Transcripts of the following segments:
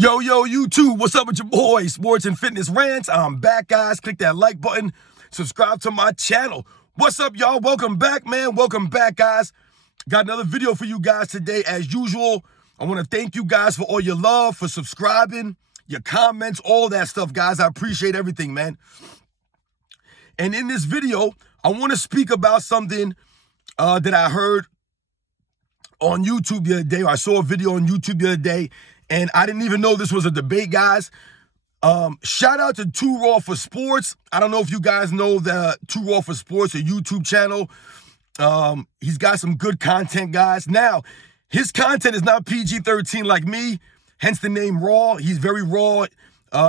Yo, YouTube, what's up with your boy? Sports and Fitness Rants. I'm back, guys. Click that like button. Subscribe to my channel. What's up, y'all? Welcome back, man. Welcome back, guys. Got another video for you guys today, as usual. I want to thank you guys for all your love, for subscribing, your comments, all that stuff, guys. I appreciate everything, man. And in this video, I want to speak about something that I heard on YouTube the other day. I saw a video on YouTube the other day, and I didn't even know this was a debate, guys. Shout out to Too Raw for Sports. I don't know if you guys know the Too Raw for Sports, a YouTube channel. He's got some good content, guys. Now, his content is not PG-13 like me, hence the name Raw. He's very raw.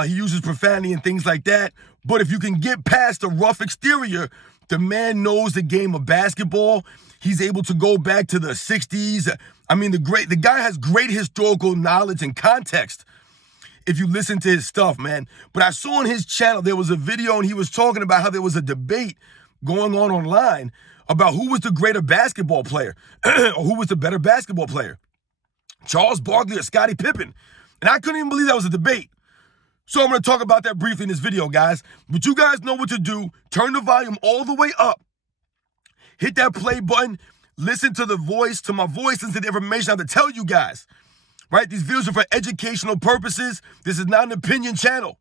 He uses profanity and things like that. But if you can get past the rough exterior, the man knows the game of basketball. He's able to go back to the 60s. I mean, the guy has great historical knowledge and context if you listen to his stuff, man. But I saw on his channel, there was a video and he was talking about how there was a debate going on online about who was the greater basketball player or who was the better basketball player, Charles Barkley or Scottie Pippen. And I couldn't even believe that was a debate. So I'm going to talk about that briefly in this video, guys. But you guys know what to do. Turn the volume all the way up. Hit that play button. Listen to my voice, and to the information I have to tell you guys. Right? These videos are for educational purposes. This is not an opinion channel.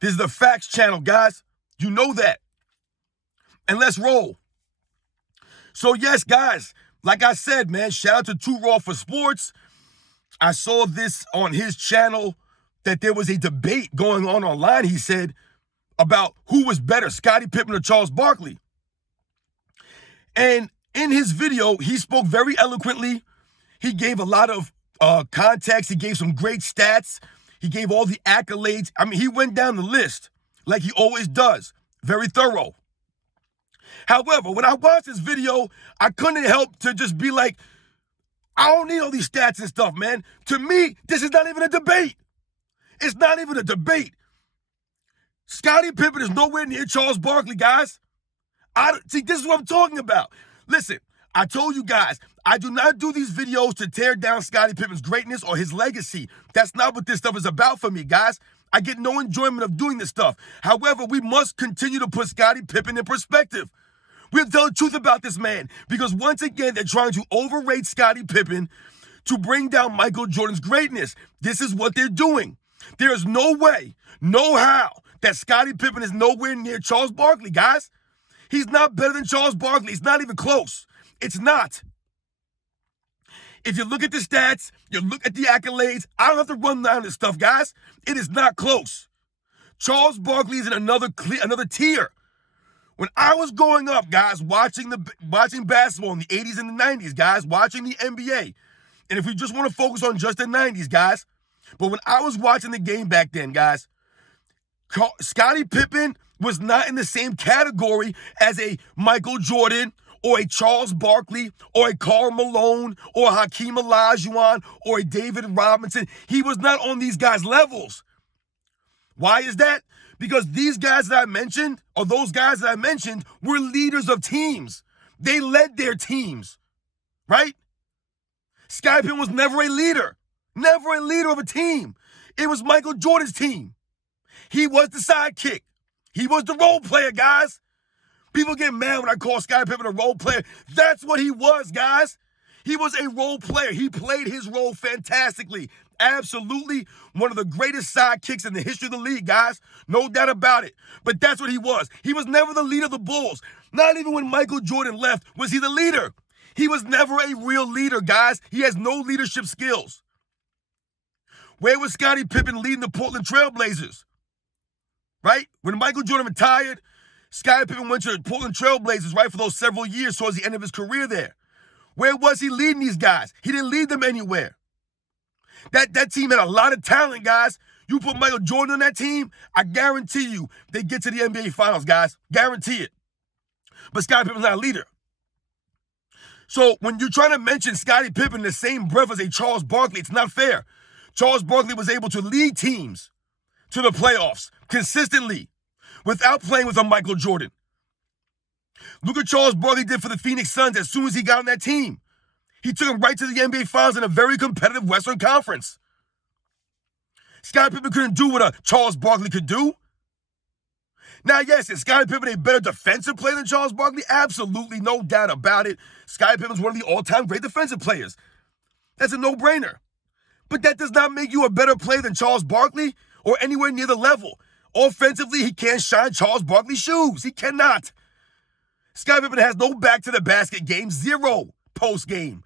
This is the facts channel, guys. You know that. And let's roll. So yes, guys, like I said, man, shout out to Too Raw for Sports. I saw this on his channel that there was a debate going on online, he said, about who was better, Scottie Pippen or Charles Barkley. And in his video, he spoke very eloquently. He gave a lot of context. He gave some great stats. He gave all the accolades. I mean, he went down the list like he always does. Very thorough. However, when I watched this video, I couldn't help to just be like, I don't need all these stats and stuff, man. To me, this is not even a debate. It's not even a debate. Scottie Pippen is nowhere near Charles Barkley, guys. See, this is what I'm talking about. Listen, I told you guys, I do not do these videos to tear down Scottie Pippen's greatness or his legacy. That's not what this stuff is about for me, guys. I get no enjoyment of doing this stuff. However, we must continue to put Scottie Pippen in perspective. We have to tell the truth about this man, because once again, they're trying to overrate Scottie Pippen to bring down Michael Jordan's greatness. This is what they're doing. There is no way, no how, that Scottie Pippen is nowhere near Charles Barkley, guys. He's not better than Charles Barkley. It's not even close. It's not. If you look at the stats, you look at the accolades, I don't have to run down this stuff, guys. It is not close. Charles Barkley is in another tier. When I was growing up, guys, watching basketball in the 80s and the 90s, guys, watching the NBA, and if we just want to focus on just the 90s, guys, but when I was watching the game back then, guys, Scottie Pippen was not in the same category as a Michael Jordan or a Charles Barkley or a Karl Malone or a Hakeem Olajuwon or a David Robinson. He was not on these guys' levels. Why is that? Because these guys that I mentioned, or those guys that I mentioned, were leaders of teams. They led their teams, right? Scottie Pippen was never a leader of a team. It was Michael Jordan's team. He was the sidekick. He was the role player, guys. People get mad when I call Scottie Pippen a role player. That's what he was, guys. He was a role player. He played his role fantastically. Absolutely one of the greatest sidekicks in the history of the league, guys. No doubt about it. But that's what he was. He was never the leader of the Bulls. Not even when Michael Jordan left was he the leader. He was never a real leader, guys. He has no leadership skills. Where was Scottie Pippen leading the Portland Trail Blazers? Right? When Michael Jordan retired, Scottie Pippen went to the Portland Trail Blazers, right, for those several years towards the end of his career there. Where was he leading these guys? He didn't lead them anywhere. That team had a lot of talent, guys. You put Michael Jordan on that team, I guarantee you they get to the NBA Finals, guys. Guarantee it. But Scottie Pippen's not a leader. So when you're trying to mention Scottie Pippen in the same breath as a Charles Barkley, it's not fair. Charles Barkley was able to lead teams to the playoffs consistently without playing with a Michael Jordan. Look what Charles Barkley did for the Phoenix Suns as soon as he got on that team. He took them right to the NBA Finals in a very competitive Western Conference. Scottie Pippen couldn't do what a Charles Barkley could do. Now, yes, is Scottie Pippen a better defensive player than Charles Barkley? Absolutely, no doubt about it. Scottie Pippen's one of the all-time great defensive players. That's a no-brainer. But that does not make you a better player than Charles Barkley or anywhere near the level. Offensively, he can't shine Charles Barkley's shoes. He cannot. Scottie Pippen has no back-to-the-basket game, zero post-game.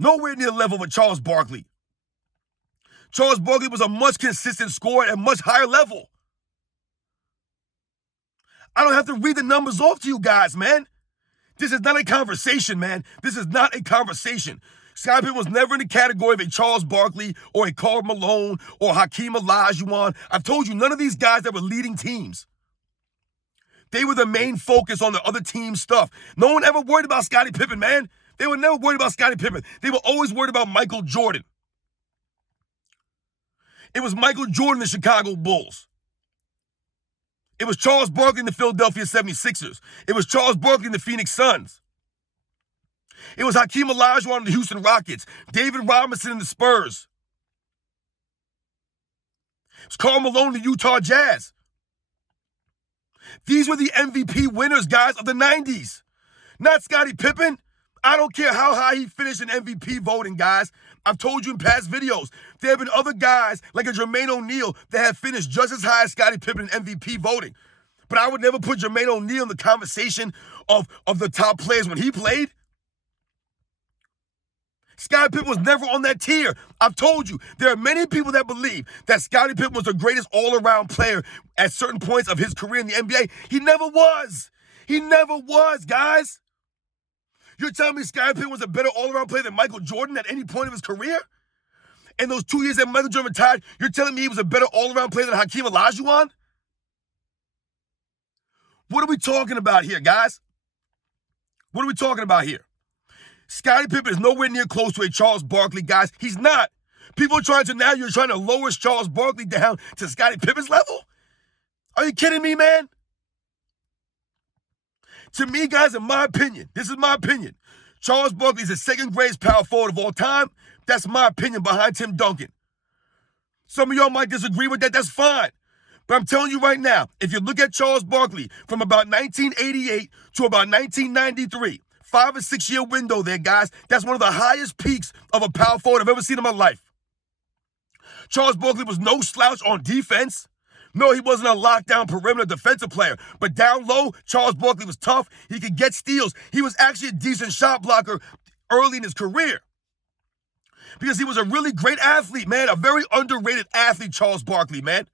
Nowhere near the level of Charles Barkley. Charles Barkley was a much consistent scorer at a much higher level. I don't have to read the numbers off to you guys, man. This is not a conversation, man. This is not a conversation. Scottie Pippen was never in the category of a Charles Barkley or a Karl Malone or Hakeem Olajuwon. I've told you, none of these guys that were leading teams. They were the main focus on the other team's stuff. No one ever worried about Scottie Pippen, man. They were never worried about Scottie Pippen. They were always worried about Michael Jordan. It was Michael Jordan, the Chicago Bulls. It was Charles Barkley in the Philadelphia 76ers. It was Charles Barkley in the Phoenix Suns. It was Hakeem Olajuwon in the Houston Rockets. David Robinson in the Spurs. It was Karl Malone in the Utah Jazz. These were the MVP winners, guys, of the 90s. Not Scottie Pippen. I don't care how high he finished in MVP voting, guys. I've told you in past videos, there have been other guys like a Jermaine O'Neal that have finished just as high as Scottie Pippen in MVP voting. But I would never put Jermaine O'Neal in the conversation of the top players when he played. Scottie Pippen was never on that tier. I've told you, there are many people that believe that Scottie Pippen was the greatest all-around player at certain points of his career in the NBA. He never was. He never was, guys. You're telling me Scottie Pippen was a better all-around player than Michael Jordan at any point of his career? In those 2 years that Michael Jordan retired, you're telling me he was a better all-around player than Hakeem Olajuwon? What are we talking about here, guys? What are we talking about here? Scottie Pippen is nowhere near close to a Charles Barkley, guys. He's not. People are trying to lower Charles Barkley down to Scottie Pippen's level? Are you kidding me, man? To me, guys, in my opinion, this is my opinion, Charles Barkley is the second greatest power forward of all time. That's my opinion behind Tim Duncan. Some of y'all might disagree with that. That's fine. But I'm telling you right now, if you look at Charles Barkley from about 1988 to about 1993, 5 or 6 year window there, guys, that's one of the highest peaks of a power forward I've ever seen in my life. Charles Barkley was no slouch on defense. No, he wasn't a lockdown perimeter defensive player. But down low, Charles Barkley was tough. He could get steals. He was actually a decent shot blocker early in his career. Because he was a really great athlete, man. A very underrated athlete, Charles Barkley, man.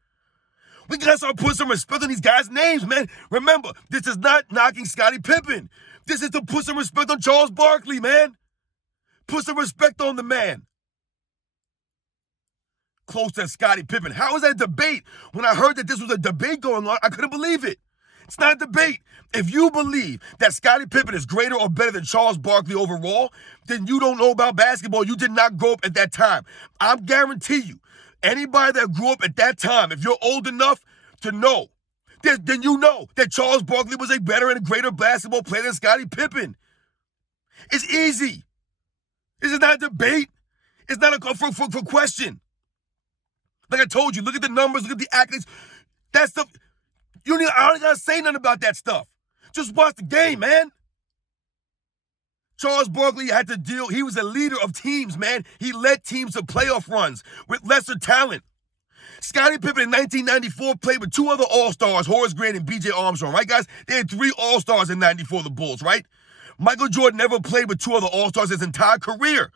We gotta start putting some respect on these guys' names, man. Remember, this is not knocking Scottie Pippen. This is to put some respect on Charles Barkley, man. Put some respect on the man. Close to Scottie Pippen. How is that a debate? When I heard that this was a debate going on, I couldn't believe it. It's not a debate. If you believe that Scottie Pippen is greater or better than Charles Barkley overall, then you don't know about basketball. You did not grow up at that time. I guarantee you, anybody that grew up at that time, if you're old enough to know, then you know that Charles Barkley was a better and a greater basketball player than Scottie Pippen. It's easy. This is not a debate. It's not a for question. Like I told you, look at the numbers, look at the accolades. That stuff, I don't gotta say nothing about that stuff. Just watch the game, man. Charles Barkley had to deal, he was a leader of teams, man. He led teams to playoff runs with lesser talent. Scottie Pippen in 1994 played with two other All-Stars, Horace Grant and B.J. Armstrong, right, guys? They had 3 All-Stars in 94, the Bulls, right? Michael Jordan never played with 2 other All-Stars his entire career.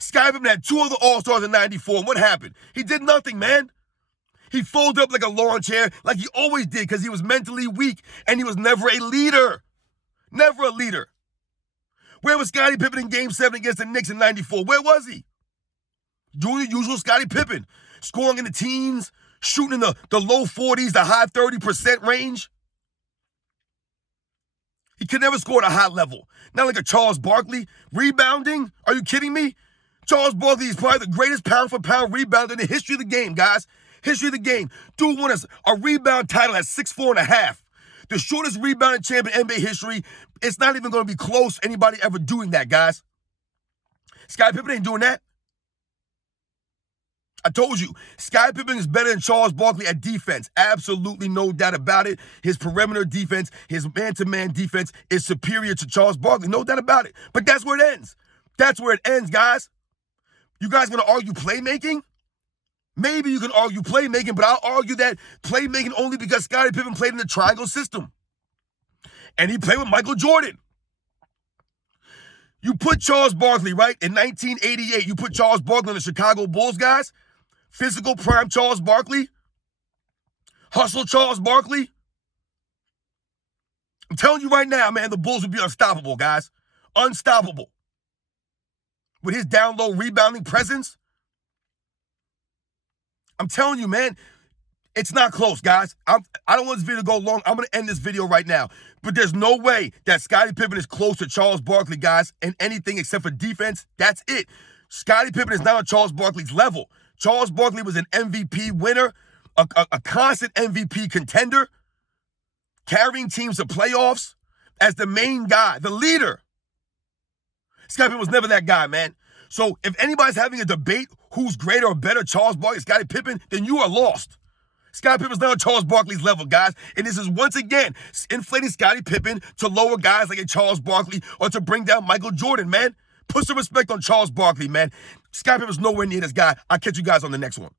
Scottie Pippen had 2 other All-Stars in 94, and what happened? He did nothing, man. He folded up like a lawn chair, like he always did, because he was mentally weak, and he was never a leader. Never a leader. Where was Scottie Pippen in Game 7 against the Knicks in 94? Where was he? Doing the usual Scottie Pippen. Scoring in the teens, shooting in the low 40s, the high 30% range. He could never score at a high level. Not like a Charles Barkley. Rebounding? Are you kidding me? Charles Barkley is probably the greatest pound-for-pound rebounder in the history of the game, guys. History of the game. Dude won a rebound title at 6'4.5". The shortest rebounding champion in NBA history. It's not even going to be close to anybody ever doing that, guys. Scottie Pippen ain't doing that. I told you, Scottie Pippen is better than Charles Barkley at defense. Absolutely no doubt about it. His perimeter defense, his man-to-man defense is superior to Charles Barkley. No doubt about it. But that's where it ends. That's where it ends, guys. You guys gonna argue playmaking? Maybe you can argue playmaking, but I'll argue that playmaking only because Scottie Pippen played in the triangle system. And he played with Michael Jordan. You put Charles Barkley, right, in 1988, you put Charles Barkley on the Chicago Bulls, guys. Physical prime Charles Barkley. Hustle Charles Barkley. I'm telling you right now, man, the Bulls would be unstoppable, guys. Unstoppable. With his down low rebounding presence. I'm telling you, man, it's not close, guys. I don't want this video to go long. I'm going to end this video right now. But there's no way that Scottie Pippen is close to Charles Barkley, guys, in anything except for defense. That's it. Scottie Pippen is not on Charles Barkley's level. Charles Barkley was an MVP winner, a constant MVP contender, carrying teams to playoffs as the main guy, the leader. Scottie Pippen was never that guy, man. So if anybody's having a debate who's greater or better, Charles Barkley, Scottie Pippen, then you are lost. Scottie Pippen's not on Charles Barkley's level, guys. And this is once again inflating Scottie Pippen to lower guys like a Charles Barkley or to bring down Michael Jordan, man. Put some respect on Charles Barkley, man. Scottie Pippen's nowhere near this guy. I'll catch you guys on the next one.